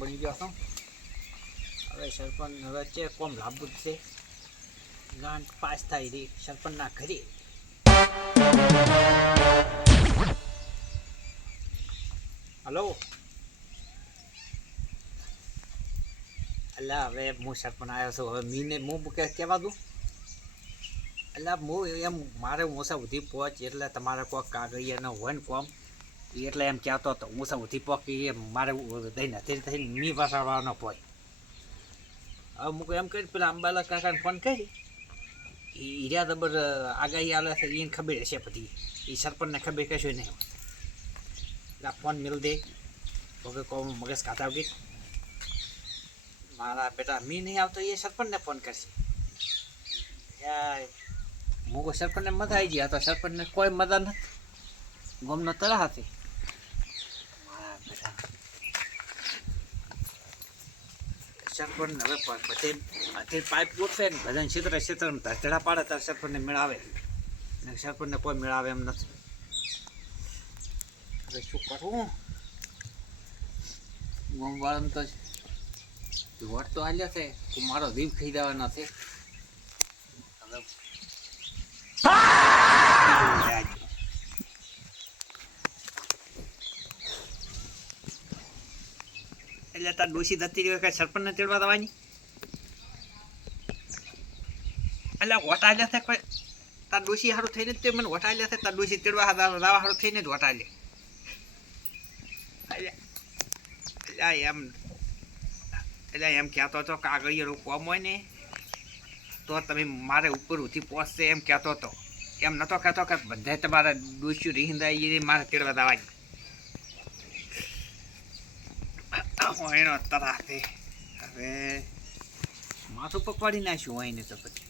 બની ગયો હતો. હવે સરપંચ હવે છે કોમ લાભવું જ છે. ગાંઠ પાસ થાય રહી સરપંચના ઘરે. હલો અલ્યા હવે હું સરપંચ આવ્યો છું. હવે મીને હું કહેવા દઉં એટલે હું એમ મારે ઓછા સુધી પહોંચ એટલે તમારે કોઈ કાગળિયાનો હોય ને કોમ એટલે એમ કહેતો હતો ઓછા સુધી પહોંચી એ મારે દઈને થઈને મી વસાડવાનો હોય. હવે હું એમ કરી પેલા અંબાલા કાકાને ફોન કરી એ હીરા દબર આગાહી આલે છે એને ખબર હશે બધી. એ સરપંચને ખબર કશું નહીં એટલે ફોન મિલ દે તો કોમ મગજ ખાતા ગઈ મારા બેટા મી નહીં આવતો એ સરપંચને ફોન કરશે. હું કોઈ સરપંચને મજા આવી ગયા તો સરપંચને કોઈ મજા નથી ગમનો તરા હતી મારા બેટા સરપંચ હવે બધે અત્યારે પાઇપ ગોઠવે ને બધાને ક્ષેત્ર ધડા પાડે ત્યારે સરપંચને મેળાવે ને સરપંચને કોઈ મેળાવે એમ નથી. હવે શું કરવું ગમવાળાને તો વોટ તો હાલ્યા છે તું મારો દીવ ખાઈ દેવાના છે. હવે એટલે તાર ડોસી થતી રહ્યો કે સરપંચને તેડવા દવાની એટલે વટાલ્યા છે કોઈ તાર ડોસી સારું થઈને જ તે મને વટાલ્યા છે તાર ડોસી તેડવા દાવા સારું થઈને જ વટાલ્યા. એમ એટલે એમ કહેતો હતો કાગળિયો કોમ હોય ને તો તમે મારે ઉપર ઉથી પહોંચશે એમ કહેતો હતો. એમ નહોતો કહેતો કે બધા તમારા ડોસ્યું રીંદા એ મારે તેડવા દાવાની એનો તરાતે હવે માથું પકવાડી નાખ્યું હોય ને તો પછી